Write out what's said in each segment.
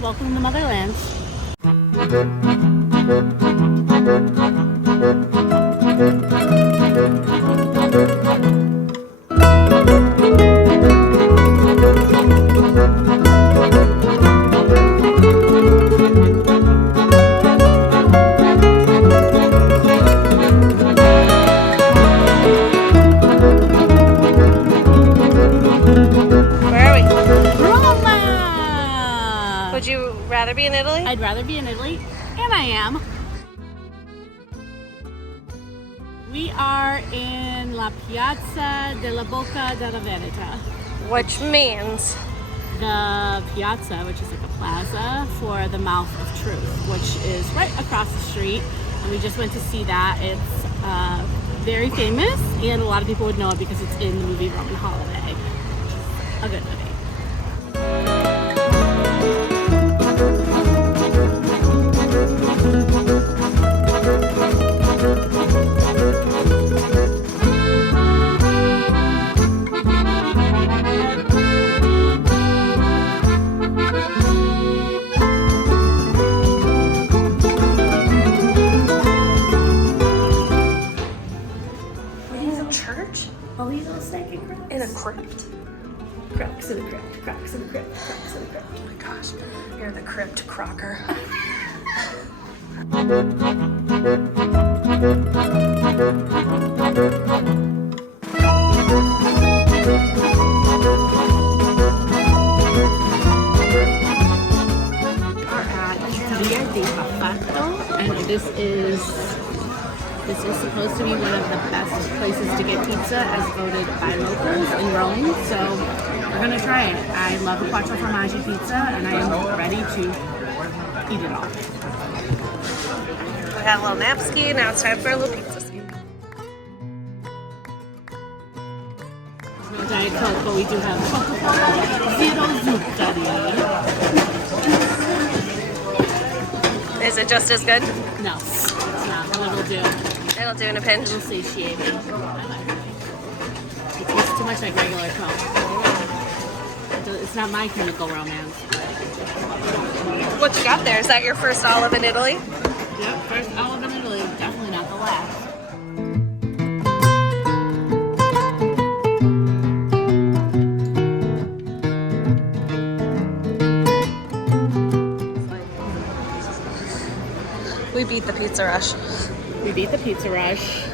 welcome to the motherland. Would you rather be in Italy? I'd rather be in Italy, and I am. We are in La Piazza della Bocca della Veneta. Which means? The piazza, which is like a plaza for the Mouth of Truth, which is right across the street. And we just went to see that. It's very famous, and a lot of people would know it because it's in the movie Roman Holiday. A good movie. In a crypt. Crux in a crypt, crux in a crypt, crux in a crypt. Oh my gosh, you're the crypt crocker. And this is supposed to be one of the best places to get pizza as voted by locals in Rome. So we're gonna try it. I love a quattro formaggi pizza, and I am ready to eat it all. We got a little napski, now it's time for a little pizza scene. There's no Diet Coke, but we do have Coca-Cola Zero Zuccheri. Is it just as good? No, it's not. It'll do. It'll do in a pinch. It'll satiate me. It tastes too much like regular Coke. It's not my chemical romance. What you got there? Is that your first olive in Italy? Yep, first olive in Italy. Definitely not the last. We beat the pizza rush. We beat the pizza rush.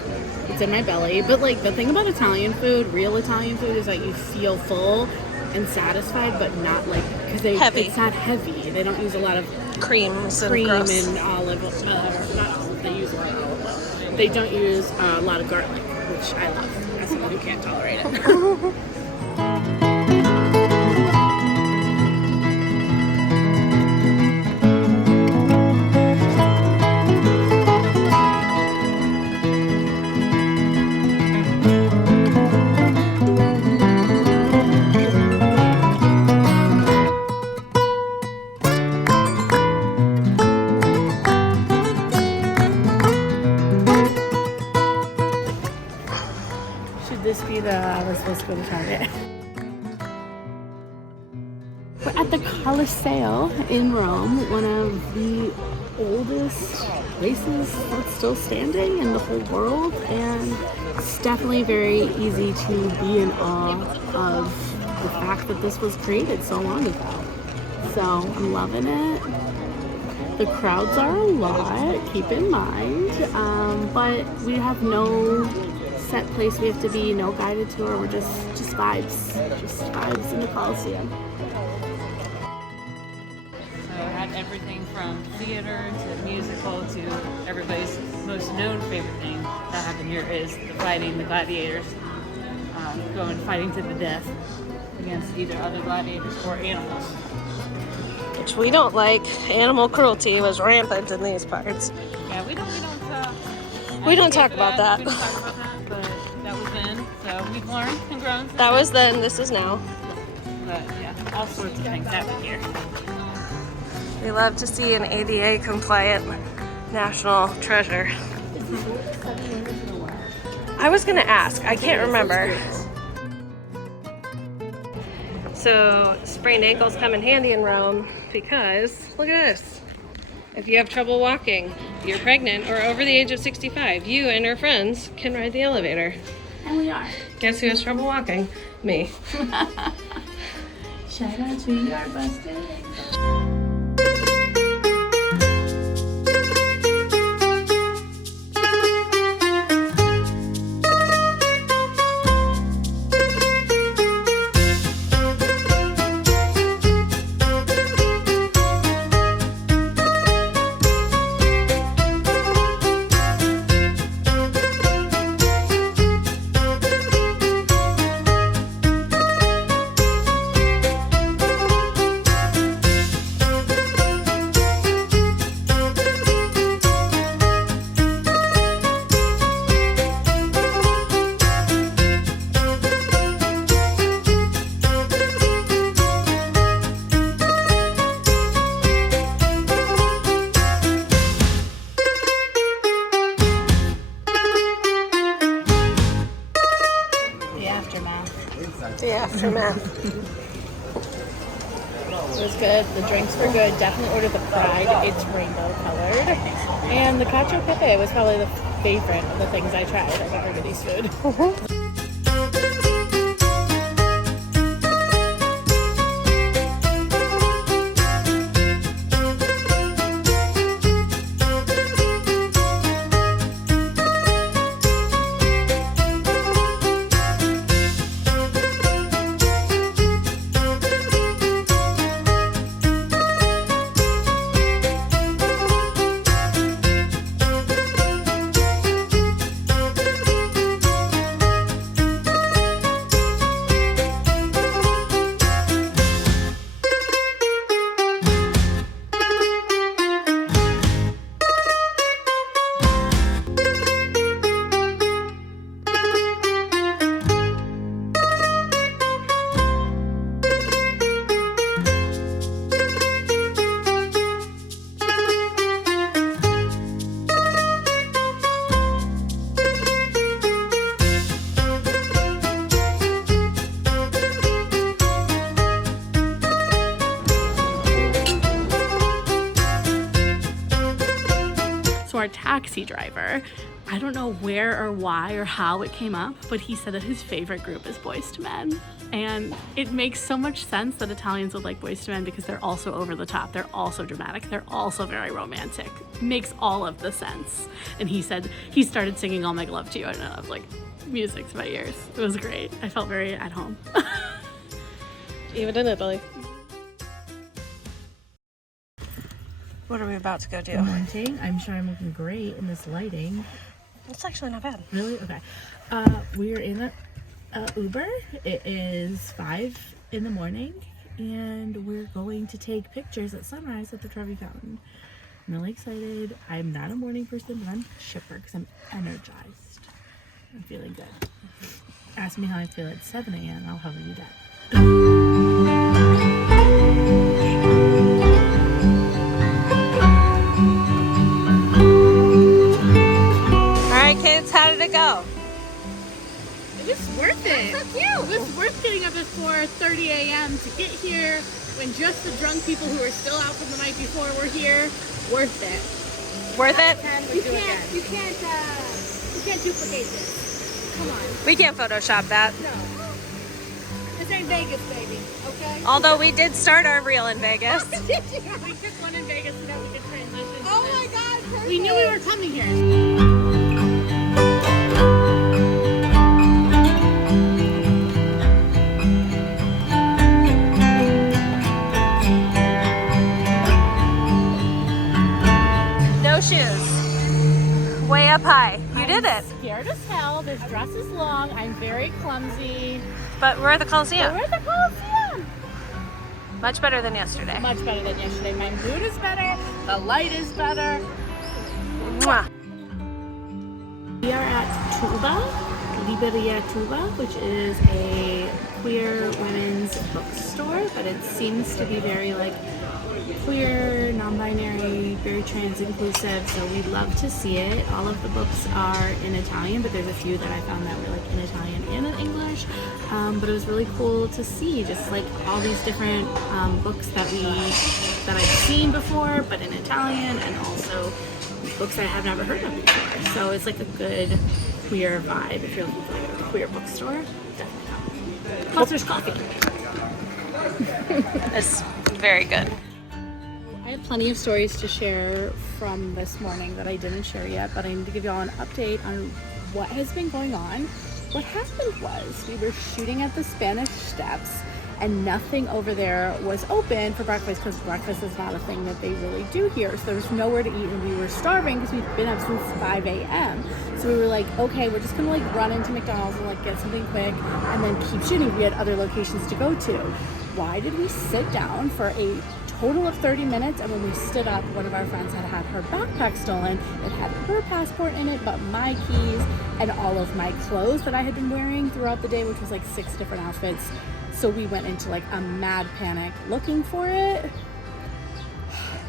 It's in my belly. But like the thing about Italian food, real Italian food, is that you feel full and satisfied, but not like it's not heavy. They don't use a lot of cream and olive. Not olive. They use a lot of olive oil. They don't use a lot of garlic, which I love as someone who can't tolerate it. This be we're supposed to go to Target. We're at the Colosseum in Rome, one of the oldest places that's still standing in the whole world, and it's definitely very easy to be in awe of the fact that this was created so long ago. So I'm loving it. The crowds are a lot, keep in mind, but we have no set place we have to be, no guided tour. We're just vibes in the Colosseum. So it had everything from theater to musical to everybody's most known favorite thing that happened here is the fighting, the gladiators fighting to the death against either other gladiators or animals. Which we don't like. Animal cruelty was rampant in these parts. Yeah, we don't talk about that. We don't talk about that, but that was then. So we've learned and grown. That was then, this is now. But yeah, all sorts of things happen here. We love to see an ADA compliant national treasure. I was gonna ask, I can't remember. So sprained ankles come in handy in Rome because look at this. If you have trouble walking, you're pregnant, or over the age of 65, you and your friends can ride the elevator. And we are. Guess who has trouble walking? Me. Shout out to your busted. The aftermath. It was good. The drinks were good. Definitely ordered the Pride. It's rainbow colored. And the cacio e pepe was probably the favorite of the things I tried of everybody's food. Our taxi driver, I don't know where or why or how it came up, but he said that his favorite group is Boys to Men. And it makes so much sense that Italians would like Boys to Men because they're also over the top, they're also dramatic, they're also very romantic. Makes all of the sense. And he said he started singing I'll Make Love to You, and I was like, music to my ears. It was great. I felt very at home. Even in Italy. What are we about to go do? Morning. I'm sure I'm looking great in this lighting. It's actually not bad. Really? Okay. We are in a Uber. It is 5 in the morning, and we're going to take pictures at sunrise at the Trevi fountain. I'm really excited. I'm not a morning person, but I'm chipper because I'm energized. I'm feeling good. Ask me how I feel at 7 a.m. I'll have you that. How did it go? It was worth it. That's so cute. It was worth getting up at 4:30 a.m. to get here when just the drunk people who were still out from the night before were here. Worth it. Worth it? You can't duplicate this. Come on. We can't Photoshop that. No. This ain't Vegas, baby. Okay. Although we did start our reel in Vegas. We took one in Vegas so that we could transition. Oh my God! Perfect. We knew we were coming here. Shoes. Way up high. You did it. Scared as hell. This dress is long. I'm very clumsy. But we're at the Colosseum. We're at the Colosseum. Much better than yesterday. Much better than yesterday. My mood is better. The light is better. Mwah. We are at Tuba, Libreria Tuba, which is a queer women's bookstore, but it seems to be very like queer, non-binary, very trans inclusive, so we'd love to see it. All of the books are in Italian, but there's a few that I found that were like in Italian and in English, but it was really cool to see just like all these different books that we that I've seen before, but in Italian, and also books I have never heard of before. So it's like a good queer vibe if you're looking for like a queer bookstore. Definitely come. Plus there's coffee. It's very good. I have plenty of stories to share from this morning that I didn't share yet, but I need to give y'all an update on what has been going on. What happened was we were shooting at the Spanish Steps and nothing over there was open for breakfast because breakfast is not a thing that they really do here. So there was nowhere to eat and we were starving because we've been up since 5 a.m. So we were like, okay, we're just gonna like run into McDonald's and like get something quick and then keep shooting. We had other locations to go to. Why did we sit down for a total of 30 minutes? And when we stood up, one of our friends had had her backpack stolen. It had her passport in it, but my keys and all of my clothes that I had been wearing throughout the day, which was like 6 different outfits. So we went into like a mad panic looking for it.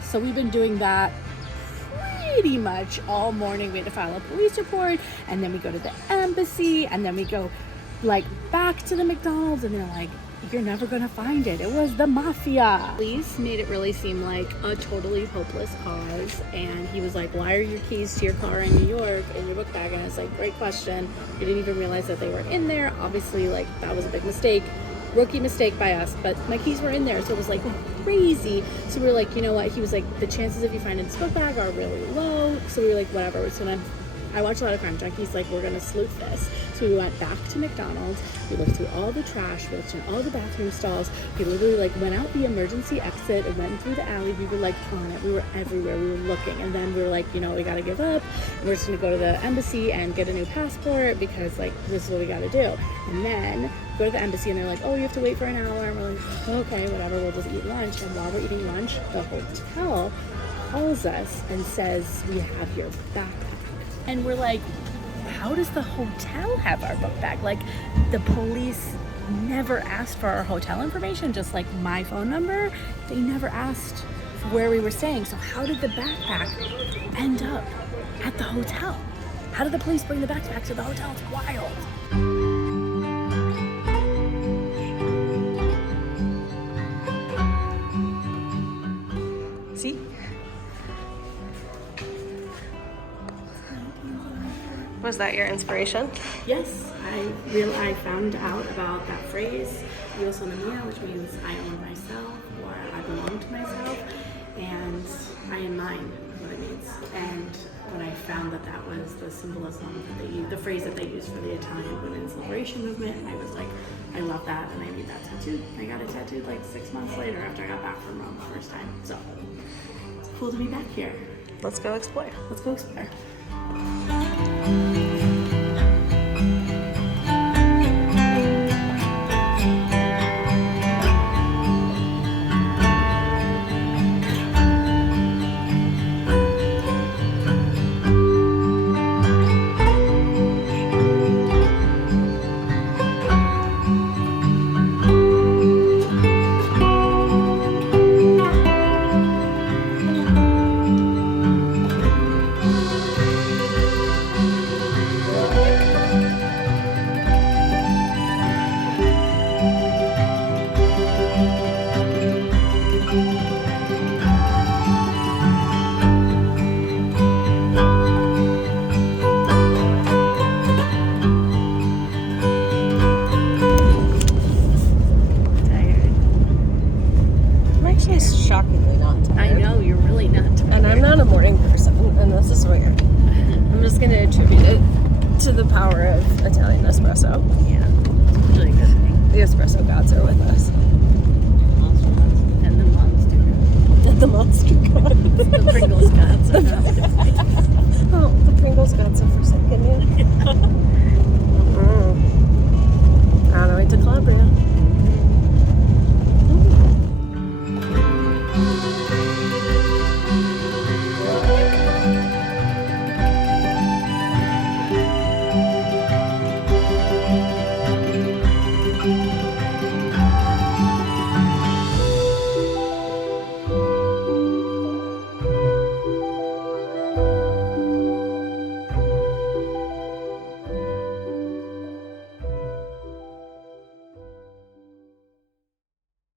So we've been doing that pretty much all morning. We had to file a police report, and then we go to the embassy, and then we go like back to the McDonald's, and they're like, you're never gonna find it. It was the mafia. Police made it really seem like a totally hopeless cause, and he was like, why are your keys to your car in New York in your book bag? And it's like, great question. We didn't even realize that they were in there. Obviously, like, that was a big mistake. Rookie mistake by us, but my keys were in there, so it was like crazy. So we were like, you know what? He was like, the chances of you finding this book bag are really low. So we were like, whatever. So then I watch a lot of crime junkies, like, we're gonna sleuth this. So we went back to McDonald's, we looked through all the trash, we looked in all the bathroom stalls, we literally like went out the emergency exit and went through the alley. We were like on it, we were everywhere, we were looking, and then we were like, you know, we gotta give up, we're just gonna go to the embassy and get a new passport because like this is what we gotta do. And then go to the embassy and they're like, oh, you have to wait for an hour, and we're like, okay, whatever, we'll just eat lunch. And while we're eating lunch, the hotel calls us and says, we have your backpack. And we're like, how does the hotel have our book bag? Like, the police never asked for our hotel information, just like my phone number. They never asked where we were staying. So how did the backpack end up at the hotel? How did the police bring the backpack to the hotel? It's wild. See? Was that your inspiration? Yes, I found out about that phrase, Io sono mia, which means I own myself, or I belong to myself, and I am mine, is what it means. And when I found that that was the symbolism that they use, the phrase that they use for the Italian women's liberation movement, I was like, I love that, and I made that tattooed. I got it tattooed like 6 months later after I got back from Rome the first time. So it's cool to be back here. Let's go explore. Let's go explore. Shockingly not tired. I know, you're really not tired. And I'm not a morning person, and this is weird. I'm just going to attribute it to the power of Italian espresso. Yeah, it's really good. The espresso gods are with us. And the monster gods. And the monster gods. The Pringles gods are not with us. Oh, the Pringles gods have forsaken you. On our way to Calabria.